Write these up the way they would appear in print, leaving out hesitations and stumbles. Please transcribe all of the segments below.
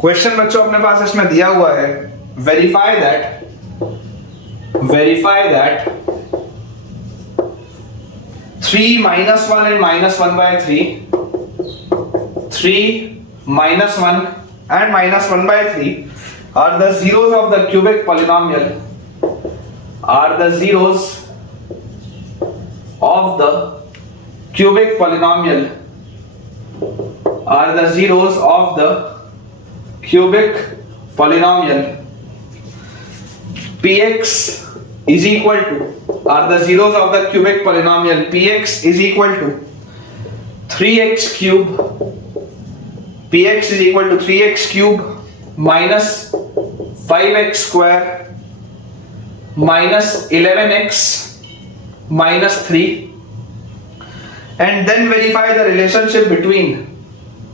Question बच्चों अपने पास इसमें दिया हुआ है, verify that 3 minus 1 and minus 1 by 3, 3 minus 1 and minus 1 by 3 are the zeros of the cubic polynomial, are the zeros of the cubic polynomial, are the zeros of the cubic polynomial. Px is equal to, are the zeros of the cubic polynomial, Px is equal to 3x cube, Px is equal to 3x cube minus 5x square minus 11x minus 3, and then verify the relationship between,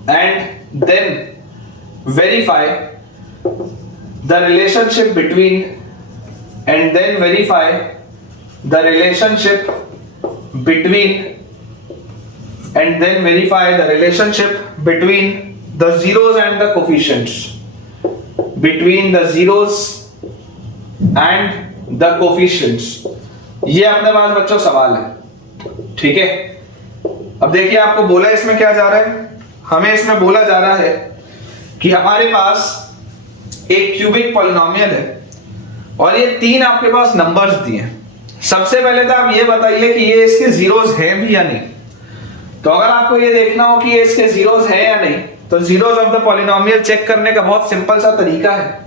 and then verify the relationship between, and then verify the relationship between, and then verify the relationship between the zeros and the coefficients, between the zeros and the coefficients. ये अपने पास बच्चों सवाल है, ठीक है। अब देखिए आपको बोला इसमें क्या जा रहा है, हमें इसमें बोला जा रहा है कि हमारे पास एक क्यूबिक पॉलिनोमियल है और ये तीन आपके पास नंबर्स दिए हैं। सबसे पहले तो आप ये बताइए कि ये इसके जीरोस हैं भी या नहीं। तो अगर आपको ये देखना हो कि ये इसके जीरोस हैं या नहीं, तो zeros of the polynomial check करने का बहुत सिंपल सा तरीका है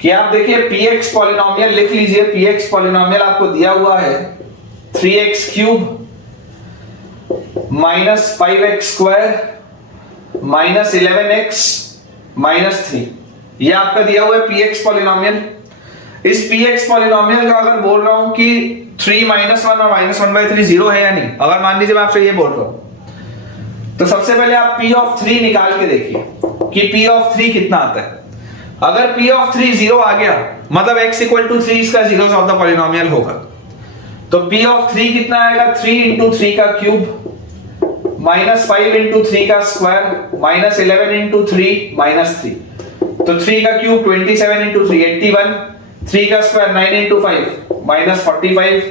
कि आप देखिए px पॉलिनोमियल लिख लीजिए। px पॉलिनोमियल आपको दिया हुआ है 3x cube minus 5x square minus 11x minus 3, ये आपका दिया हुआ है px पॉलिनोमियल। इस px पॉलिनोमियल का अगर बोल रहा हूं कि 3 minus 1 और minus 1 by 3 जीरो है या नहीं, अगर मान लीजिए मैं आपसे ये बोल रहा हूं, तो सबसे पहले आप p of 3 निकाल के देखिए कि p of 3 कितना आता है। अगर p of 3 जीरो आ गया मतलब x equal to 3 इसका जीरोस ऑफ द पॉलिनोमियल होगा। तो p of 3 कितना आएगा, 3 into 3 का क्यूब माइनस 5 into 3 का स्क्वायर माइनस 11 into 3 माइनस 3। तो 3 का क्यूब 27 into 3 81, 3 का स्क्वायर 9 into 5 माइनस 45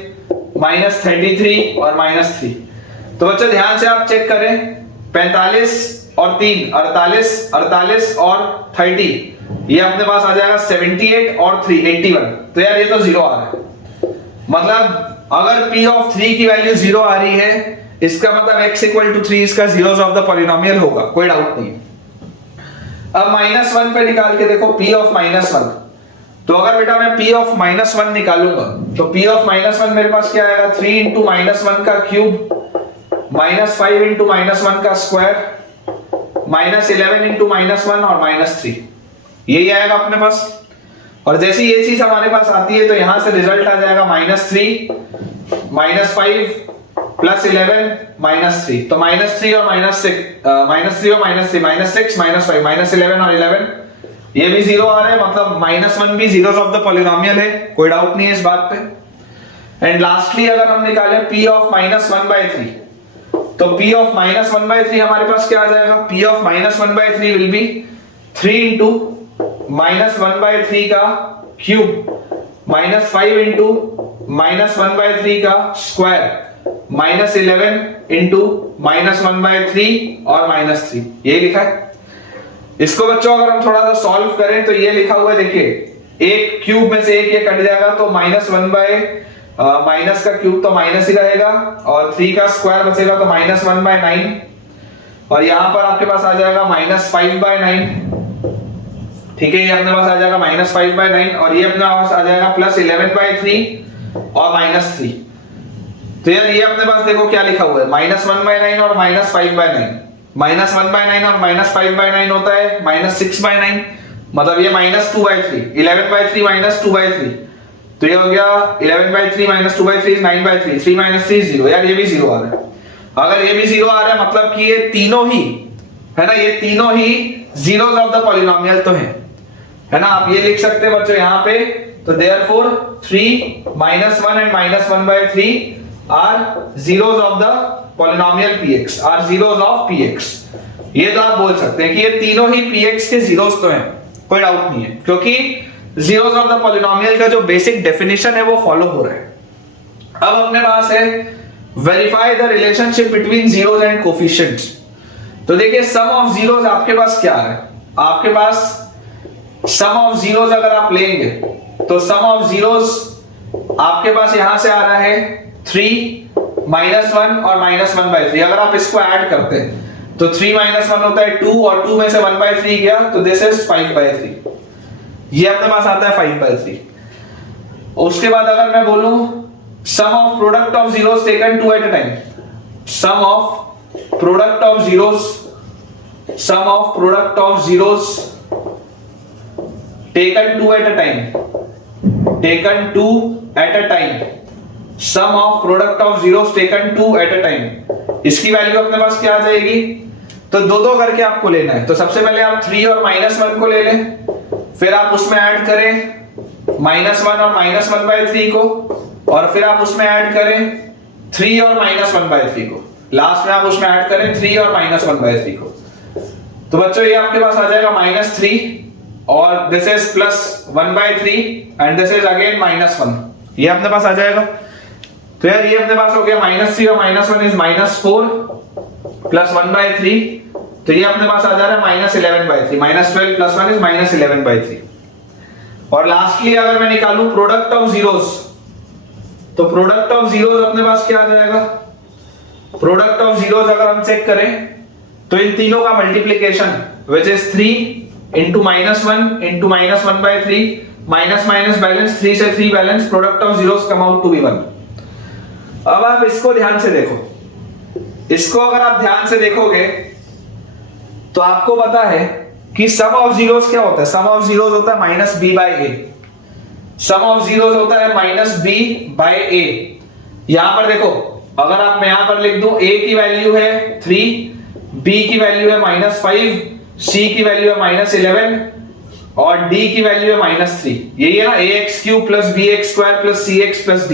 माइनस 33 और माइनस 3। तो बच्चों ध्यान से आप चेक करें, 45 और 3 48, 48 और 30, ये अपने पास आ जाएगा 78 और 3 81। तो यार ये तो जीरो आ रहा है, मतलब अगर p of 3 की वैल्यू जीरो आ रही है इसका मतलब x equal to 3 इसका जीरोस ऑफ द पॉलिनोमियल होगा, कोई डाउट नहीं। अब माइनस 1 पे निकाल के देखो p of माइनस 1। तो अगर बेटा मैं p of माइनस 1 निकालूंगा तो p of माइनस 1 मेरे पास क्या आएगा, 3 into माइनस 1 का क्यूब माइनस 5 into माइनस 1 का स्क्वायर माइनस 11 into माइनस 1 और माइनस 3, यही आएगा अपने पास। और जैसे ये चीज हमारे पास आती है तो यहां से रिजल्ट आ जाएगा माइनस 3 माइनस 5 प्लस 11 माइनस 3। तो माइनस 3 और माइनस 6 माइनस 3 और माइनस 3 माइनस 6 माइनस 5 माइनस 11 और 11, ये भी जीरो आ रहा है, मतलब माइनस 1 भी जीरोस ऑफ द पॉलिनोमियल है, कोई डाउट नहीं है इस बात पे। एंड लास्टली अगर हम निकालें p of माइनस 1 by 3, तो p of माइनस 1 by 3 हमारे पास क्या आ जाएगा, p of minus 1 by 3 will be 3 into minus 1 by 3 का cube minus 5 into minus 1 by 3 का square minus 11 into minus 1 by 3 और माइनस 3, ये लिखा है। इसको बच्चों अगर हम थोड़ा सा सॉल्व करें तो ये लिखा हुआ है, देखिए एक क्यूब में से एक ये कट जाएगा तो माइनस 1 by माइनस का क्यूब तो माइनस ही रहेगा और 3 का स्क्वायर बचेगा तो माइनस 1 by 9, और यहां पर आपके पास आ जाएगा माइनस 5 by 9, ठीक है। ये अपने पास आ जाएगा माइनस 5 by 9 और ये अपने पास आ जाएगा प्लस 11 by 3 और माइनस 3। तो यार ये अपने पास देखो क्या लिखा हुआ है, माइनस 1 by 9 और माइनस 5 by 9। माइनस 1 by 9 और माइनस 5 by 9 होता है माइनस 6 by 9, मतलब ये minus 2 by 3, 11 by 3 minus 2 by 3, तो ये हो गया 11 by 3 minus 2 by 3 9 by 3, 3 minus 3 0, यार ये भी जीरो आ रहा है। अगर ये भी जीरो आ रहा है मतलब कि ये तीनों ही है ना, ये तीनों ही जीरोस ऑफ द पॉलिनोमियल तो है ना। आप ये लिख सकते हैं बच्चों यहाँ पे, तो therefore 3 minus 1 and minus 1 by 3 are zeros of the polynomial px are zeros of px। ये तो आप बोल सकते हैं कि ये तीनों ही px के जीरोस तो हैं, कोई डाउट नहीं है, क्योंकि जीरोस ऑफ द पॉलिनोमियल का जो बेसिक डेफिनेशन है वो फॉलो हो रहा है। अब अपने पास है verify the relationship between zeros and coefficients. तो देखिए सम ऑफ जीरोस आपके पास क्या है, आपके पास सम ऑफ जीरोस अगर आप लेंगे तो सम ऑफ जीरोस आपके पास यहां से आ रहा है 3 -1 और -1/3। अगर आप इसको ऐड करते हैं तो 3 - 1 होता है 2 और 2 में से 1/3 गया तो दिस इज 5/3। ये अपने पास आता है 5/3। उसके बाद अगर मैं बोलूं sum of product of zeros taken 2 at a time, sum of product of zeros, sum of product of zeros taken 2 at a time, taken 2 at a time, sum of product of zeros taken 2 at a time. इसकी value अपने पास क्या आ जाएगी, तो दो करके आपको लेना है। तो सबसे पहले आप 3 और -1 को ले लें, फिर आप उसमें ऐड करें -1 और -1/3 को, और फिर आप उसमें ऐड करें 3 और -1/3 को, लास्ट में आप उसमें ऐड करें 3 और -1/3 को। तो बच्चों ये आपके पास आ जाएगा -3 और this is +1/3 and this is again -1। ये अपने पास आ जाएगा। तो यार ये अपने पास हो गया -3 और -1 इज -4 +1/3। तो ये अपने पास आ जा रहा है -11/3। -12 + 1 इज -11/3। और लास्टली अगर मैं निकालूं प्रोडक्ट ऑफ जीरोस, तो प्रोडक्ट ऑफ जीरोस अपने पास क्या आ जाएगा, प्रोडक्ट ऑफ जीरोस अगर हम चेक करें तो इन तीनों का multiplication which is 3 into -1 into -1/3 minus balance 3 से 3 balance, product of zeros come out to be 1। अब आप इसको ध्यान से देखो, इसको अगर आप ध्यान से देखोगे तो आपको पता है कि सम ऑफ जीरोस क्या होता है, सम ऑफ जीरोस होता है -b/a, सम ऑफ जीरोस होता है -b/a। यहां पर देखो अगर आप मैं यहां पर लिख दूं a की वैल्यू है 3, b की वैल्यू है -5, c की वैल्यू है -11 और d की वैल्यू है -3। यही है ना ax³ + bx² + cx + d।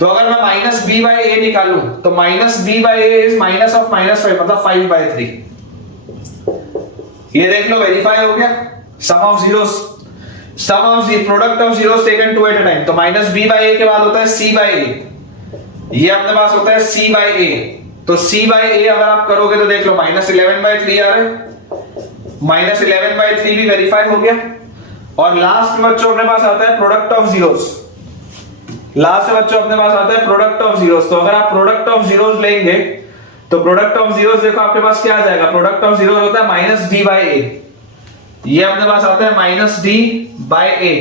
तो अगर मैं -b/a निकालूं तो -b/a इज माइनस ऑफ -5 मतलब 5/3। ये देख लो वेरीफाई हो गया। Sum of zeros, sum of product of zeros taken 2 at a time, तो -b/a के बाद होता है c/a। ये अपने पास होता है c/a। तो c/a अगर आप करोगे तो देख लो -11/3 आ रहा है, -11/3 भी वेरीफाई हो गया। और लास्ट में बच्चों अपने पास आता है प्रोडक्ट ऑफ जीरोस, लास्ट में बच्चों अपने पास आता है प्रोडक्ट ऑफ जीरोस। तो अगर आप प्रोडक्ट ऑफ जीरोस लेंगे तो प्रोडक्ट ऑफ जीरोस देखो आपके पास क्या आ जाएगा, प्रोडक्ट ऑफ जीरोस होता है -d/a। ये अपने पास आता है -d/a।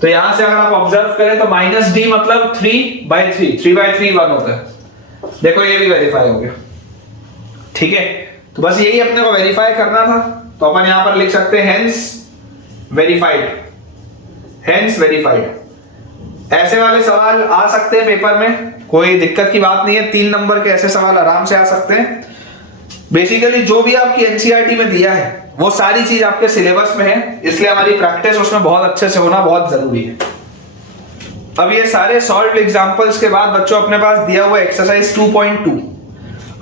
तो यहां से अगर आप ऑब्जर्व करें तो -d मतलब 3/3, 3/3 1 होता है। देखो ये भी वेरीफाई हो गया। ठीक है, तो बस यही अपने को वेरीफाई करना था। तो अपन यहां पर लिख सकते हैं हेंस वेरीफाइड, हेंस वेरीफाइड। ऐसे वाले सवाल आ सकते हैं पेपर में, कोई दिक्कत की बात नहीं है। 3 नंबर के ऐसे सवाल आराम से आ सकते हैं। बेसिकली जो भी आपकी एनसीईआरटी में दिया है वो सारी चीज आपके सिलेबस में है, इसलिए हमारी प्रैक्टिस उसमें बहुत अच्छे से होना बहुत जरूरी है। अब ये सारे सॉल्व्ड एग्जांपल्स के बाद बच्चों अपने पास दिया हुआ एक्सरसाइज 2.2।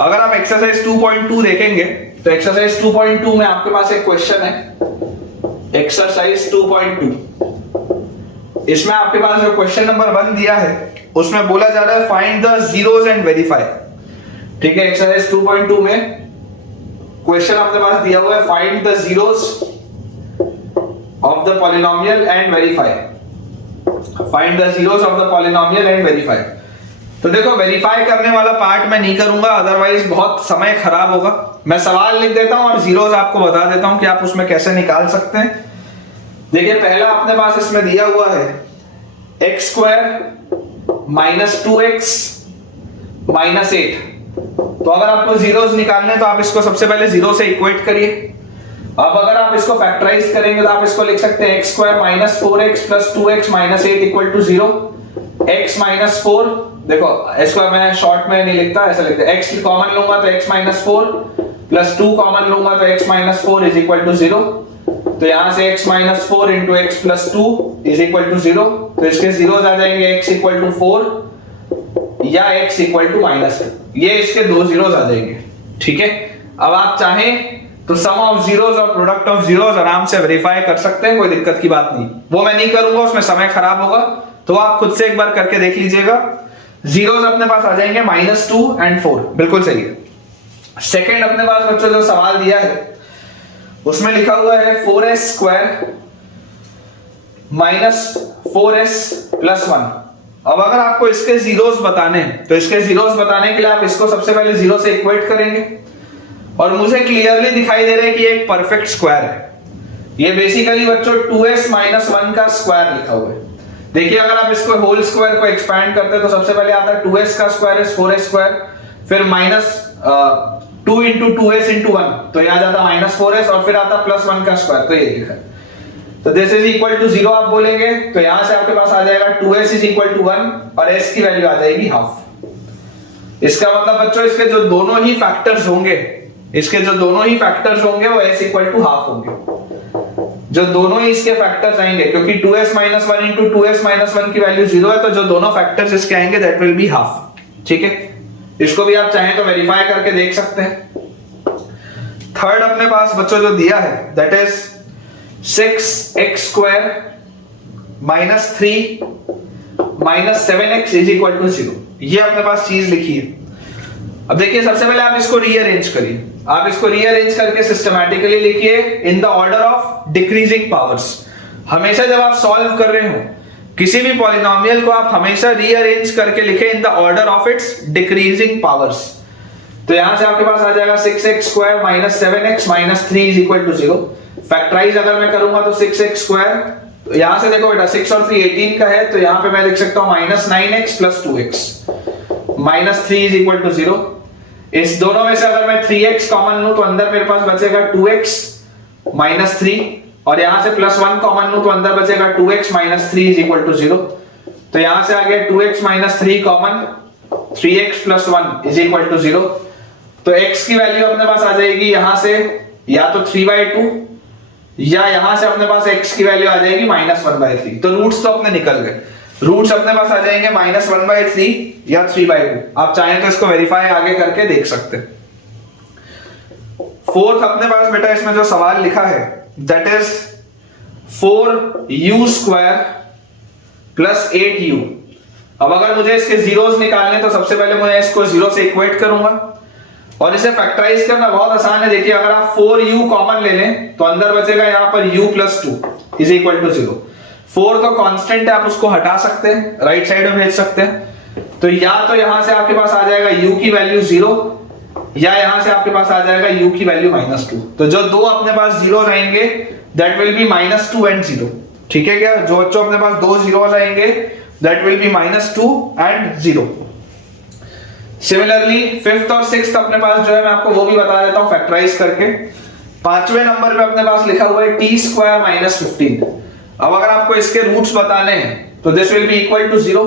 अगर आप एक्सरसाइज 2.2 देखेंगे तो एक्सरसाइज 2.2 में आपके पास एक क्वेश्चन है, एक्सरसाइज 2.2। इसमें आपके पास जो क्वेश्चन नंबर 1 दिया है उसमें बोला जा रहा है find the zeros and verify. ठीक है, एक्सरसाइज 2.2 में क्वेश्चन आपके पास दिया हुआ है find the zeros of the polynomial and verify, find the zeros of the polynomial and verify. तो देखो वेरीफाई करने वाला पार्ट मैं नहीं करूंगा, अदरवाइज बहुत समय खराब होगा। मैं सवाल लिख देता हूं और जीरोस आपको बता देता हूं कि आप उसमें कैसे निकाल सकते हैं। देखिए पहला अपने पास इसमें दिया हुआ है x² - 2x - 8। तो अगर आपको जीरोस निकालने तो आप इसको सबसे पहले जीरो से इक्वेट करिए। अब अगर आप इसको फैक्टराइज करेंगे तो आप इसको लिख सकते हैं x² - 4x + 2x - 8 = 0। x - 4, देखो इसको मैं शॉर्ट में नहीं लिखता, ऐसा लिखते हैं x कॉमन लूंगा तो x - 4 + 2 कॉमन लूंगा तो x - 4 = 0। तो यहां से x - 4 × x + 2 = 0। तो इसके जीरोस आ जाएंगे x = 4 या x = -2। ये इसके दो जीरोस आ जाएंगे, ठीक है। अब आप चाहें तो सम ऑफ जीरोस और प्रोडक्ट ऑफ जीरोस आराम से वेरीफाई कर सकते हैं, कोई दिक्कत की बात नहीं। वो मैं नहीं करूंगा, उसमें समय खराब होगा, तो आप खुद से एक बार करके देख लीजिएगा। जीरोस अपने पास आ जाएंगे -2 और 4, बिल्कुल सही है। सेकंड अपने पास बच्चों जो सवाल दिया है उसमें लिखा हुआ है 4s square minus 4s plus 1। अब अगर आपको इसके जीरोस बताने हैं तो इसके जीरोस बताने के लिए आप इसको सबसे पहले जीरो से इक्वेट करेंगे, और मुझे क्लियरली दिखाई दे रहा है कि ये एक परफेक्ट स्क्वायर है। ये बेसिकली बच्चों 2s माइनस 1 का स्क्वायर लिखा हुआ है। देखिए अगर आप इसको होल स्क्वायर को एक्सपैंड करते हैं तो सबसे पहले आता है 2s का स्क्वायर इज 4s स्क्वायर, फिर माइनस 2 इंटू 2s इंटू 1, तो यह आ जाता -4s, और फिर आता +1 का स्क्वायर, तो ये लिखा है। तो दिस इज इक्वल टू 0 आप बोलेंगे तो यहां से आपके पास आ जाएगा 2s इज इक्वल टू 1 और s की वैल्यू आ जाएगी हाफ। इसका मतलब बच्चों इसके जो दोनों ही फैक्टर्स होंगे, वो s इक्वल टू हाफ होंगे। जो दोनों ही इसके फैक्टर्स आएंगे, क्योंकि 2s minus 1 into 2s minus 1 की वैल्यू 0 है, तो जो दोनों फैक्टर्स इसके आएंगे दैट विल बी हाफ, ठीक है। इसको भी आप चाहें तो वेरीफाई करके देख सकते हैं। थर्ड अपने पास बच्चों जो दिया है that is 6x square minus 3 minus 7x is equal to 0। ये अपने पास चीज लिखी है। अब देखिए सबसे पहले आप इसको रीअरेंज करिए, आप इसको रीअरेंज करके सिस्टमैटिकली लिखिए इन the order of decreasing powers. हमेशा जब आप सॉल्व कर रहे हो किसी भी पॉलिनोमियल को आप हमेशा रीअरेंज करके लिखें in the order of its decreasing powers. तो यहां से आपके पास आ जाएगा 6x square minus 7x minus 3 is equal to 0। Factorise अगर मैं करूंगा तो 6x स्क्वायर, तो यहां से देखो बेटा 6 और 3 18 का है, तो यहां पे मैं लिख सकता हूं -9x plus 2x minus 3 is equal to 0। इस दोनों में से अगर मैं 3x कॉमन लूं तो अंदर मेरे पास बचेगा 2x माइनस 3, और यहां से +1 कॉमन लूं तो अंदर बचेगा 2x minus 3 is equal to 0। तो यहां से आ गया 2x minus 3 common, 3x plus 1 is equal to 0। तो x की वैल्यू अपने पास आ जाएगी यहां से या तो 3/2, या यहां से अपने पास x की वैल्यू आ जाएगी -1/3। तो रूट्स तो अपने निकल गए, रूट्स अपने पास आ जाएंगे -1/3 या 3/2। आप चाहें तो इसको वेरीफाई आगे करके देख सकते हैं। फोर्थ अपने पास बेटा इसमें जो सवाल लिखा है that is 4u square plus 8u। अब अगर मुझे इसके जीरोस निकालने तो सबसे पहले मैं इसको 0 से इक्वेट करूंगा, और इसे फैक्टराइज करना बहुत आसान है। देखिए अगर आप 4u कॉमन ले लें तो अंदर बचेगा यहां पर u plus 2 is equal to 0। 4 तो कांस्टेंट है, आप उसको हटा सकते हैं, राइट साइड में भेज सकते हैं। तो या तो यहां से आपके पास आ जाएगा u की वैल्यू 0, या यहां से आपके पास आ जाएगा u की वैल्यू -2। तो जो दो अपने पास जीरोस आएंगे दैट विल बी -2 एंड 0, ठीक है क्या। जो अपने पास दो जीरोस आएंगे that will be -2 and 0। Similarly fifth और सिक्स्थ अपने पास जो है मैं आपको वो भी बता देता हूं फैक्टराइज करके। पांचवें नंबर पे अपने पास लिखा हुआ है t स्क्वायर माइनस 15। अब अगर आपको इसके रूट्स बताने हैं तो this will be equal to 0,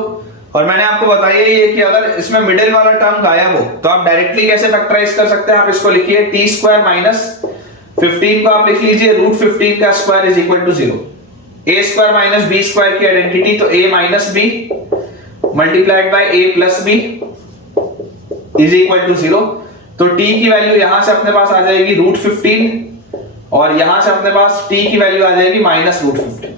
और मैंने आपको बताया ही है कि अगर इसमें मिडिल वाला टर्म गायब हो तो आप डायरेक्टली कैसे फैक्टराइज कर सकते हैं। आप इसको लिखिए t स्क्वायर माइनस 15 को आप लिख लीजिए रूट 15 का square is equal to 0। a square minus b square की आइडेंटिटी, तो a minus b multiplied by a plus b is equal to 0। तो t की वैल्यू यहां से अपने पास आ जाएगी रूट 15, और यहां से अपने पास t की वैल्यू आ जाएगी माइनस रूट 15,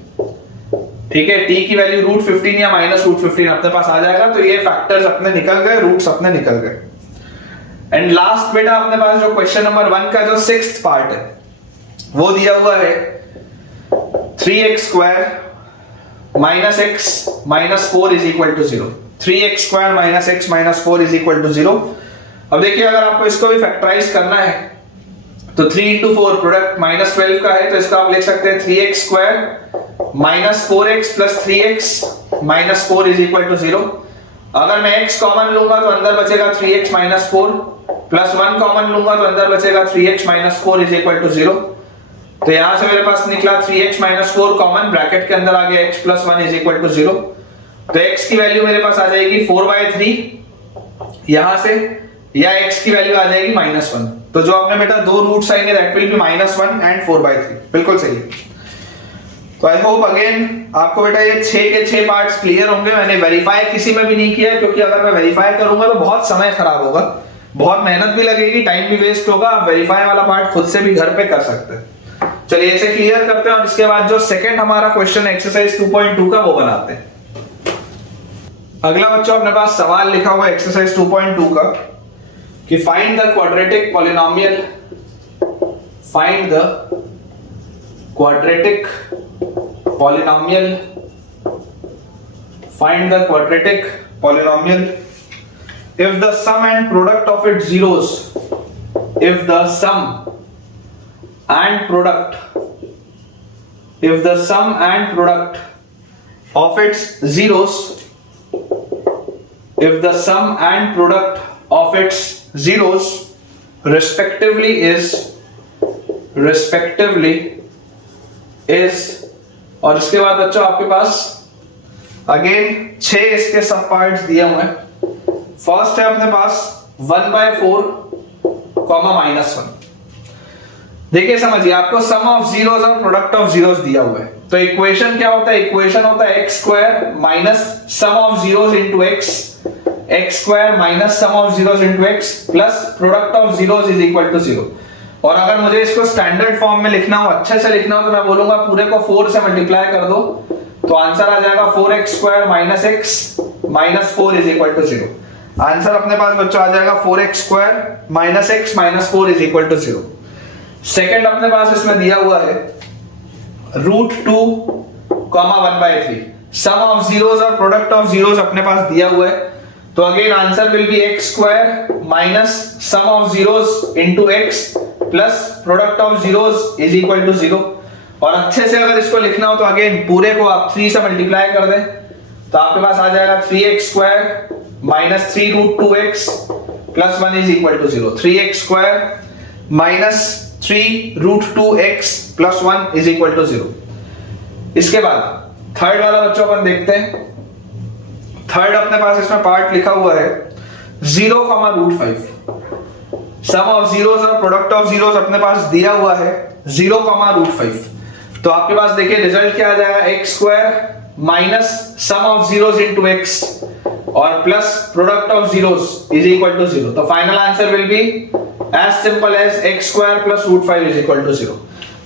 ठीक है। t की वैल्यू रूट 15 या माइनस रूट 15 अपने पास आ जाएगा। तो ये फैक्टर्स अपने निकल गए, रूट्स अपने निकल गए। एंड लास्ट बेटा अपने पास जो क्वेश्चन नंबर 1 का जो सिक्स्थ पार्ट है वो दिया हुआ है 3x square minus x minus 4 is equal to 0। 3x square minus x minus 4 is equal to 0। अब देखिए अगर आपको इसको भी फैक्टराइज करना है तो 3 into 4 प्रोडक्ट -12 का है, तो इसका आप लिख सकते हैं 3x square minus 4x plus 3x minus 4 is equal to 0। अगर मैं x कॉमन लूंगा तो अंदर बचेगा 3x माइनस 4, प्लस 1 कॉमन लूंगा तो अंदर बचेगा 3x minus 4 is equal to 0। तो यहां से मेरे पास निकला 3x माइनस 4 कॉमन, ब्रैकेट के अंदर आ गया x plus 1 is equal to 0। तो x की वैल्यू मेरे पास आ जाएगी 4/3 यहां से, या x की वैल्यू आ जाएगी -1। तो जो आपने बेटा दो रूट्स आएंगे दैट विल बी -1 एंड 4/3, बिल्कुल सही है। तो आई होप अगेन आपको बेटा ये 6 के 6 पार्ट्स क्लियर होंगे। मैंने वेरीफाई किसी में भी नहीं किया, क्योंकि अगर मैं वेरीफाई करूंगा तो बहुत समय खराब होगा, बहुत मेहनत भी लगेगी, टाइम भी वेस्ट होगा। आप वेरीफाई वाला पार्ट खुद से भी घर पे कर सकते हैं। चलिए इसे क्लियर करते हैं और इसके बाद जो सेकंड हमारा क्वेश्चन एक्सरसाइज 2.2 का वो बनाते हैं। अगला बच्चों अपने पास सवाल लिखा हुआ है एक्सरसाइज 2.2 का कि find the quadratic polynomial, find the quadratic polynomial, find the quadratic polynomial if the sum and product of its zeros, if the sum and product, if the sum and product of its zeros, if the sum and product of its zeros respectively is और इसके बाद बच्चों आपके पास again 6 इसके सब parts दिए हुए हैं। फर्स्ट है अपने पास 1/4 -1। देखिए समझिए, आपको सम ऑफ जीरोस और प्रोडक्ट ऑफ जीरोस दिया हुआ है, तो इक्वेशन क्या होता है? इक्वेशन होता है x² minus sum of zeros into x, x² minus sum of zeros into x plus product of zeros is equal to 0। और अगर मुझे इसको स्टैंडर्ड फॉर्म में लिखना हो, अच्छे से लिखना हो, तो मैं बोलूंगा पूरे को 4 से मल्टीप्लाई कर दो, तो आंसर आ जाएगा 4x² minus x minus 4 is equal to 0। Answer अपने पास बच्चों आ जाएगा 4x² minus x minus 4 is equal to 0। Second अपने पास इसमें दिया हुआ है √2, 1/3। सम ऑफ जीरोस और प्रोडक्ट ऑफ जीरोस अपने पास दिया हुआ है, तो again answer will be x² minus sum of zeros into x plus product of zeros is equal to 0। और अच्छे से अगर इसको लिखना हो तो अगेन पूरे को आप 3 से मल्टीप्लाई कर दें, तो आपके पास आ जाएगा 3x² minus 3√2x plus 1 is equal to 0। 3x² minus 3√2x plus 1 is equal to 0। इसके बाद थर्ड वाला बच्चों अपन देखते हैं। थर्ड अपने पास इसमें पार्ट लिखा हुआ है 0, √5। सम ऑफ जीरोस और प्रोडक्ट ऑफ जीरोस अपने पास दिया हुआ है 0, √5। तो आपके पास देखिए रिजल्ट क्या आ जाएगा? x² minus sum of zeros into x और plus product of zeros is equal to 0। तो final answer will be as simple as x² plus √5 is equal to 0।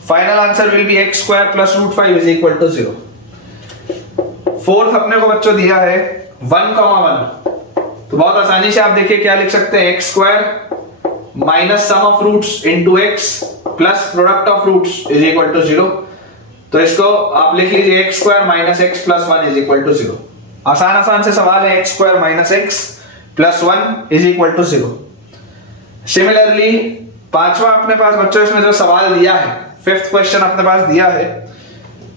Final answer will be x² plus √5 is equal to 0। Fourth अपने को बच्चों दिया है 1,1। तो बहुत आसानी से आप देखिए क्या लिख सकते हैं? x² minus sum of roots into x plus product of roots is equal to 0। तो इसको आप लिख लीजिए x² minus x plus 1 is equal to 0। आसान से सवाल है, x² minus x plus 1 is equal to 0। Similarly पांचवा अपने पास बच्चों इसमें जो सवाल दिया है, फिफ्थ क्वेश्चन अपने पास दिया है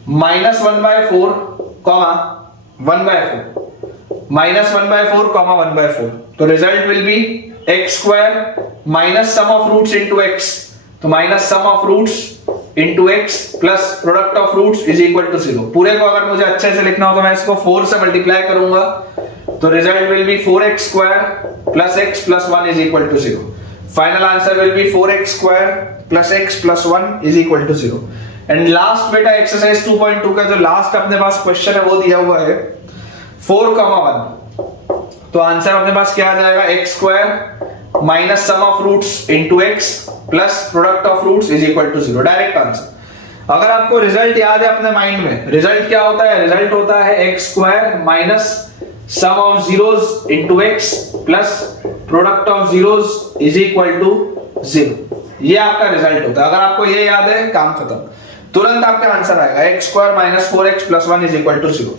-1/4, 1/4 माइनस 1/4, 1/4। तो result will be x² minus sum of roots into x, तो minus sum of roots into x plus product of roots is equal to 0। पूरे को अगर मुझे अच्छे से लिखना हो तो मैं इसको 4 से मल्टीप्लाई करूंगा, तो result will be 4x² plus x plus 1 is equal to 0। Final answer will be 4x² plus x plus 1 is equal to 0। And last बेटा एक्सरसाइज 2.2 का जो लास्ट अपने पास क्वेश्चन है वो दिया हुआ है 4,1। तो आंसर अपने पास क्या आ जाएगा? x² minus sum of roots into x plus product of roots is equal to 0। Direct answer. अगर आपको रिजल्ट याद है अपने माइंड में, रिजल्ट क्या होता है? रिजल्ट होता है x² minus sum of zeros into x plus product of zeros is equal to 0। ये आपका रिजल्ट होता है। अगर आपको ये याद है, काम खत्म, तुरंत आपका आंसर आएगा x² minus 4x plus 1 is equal to 0।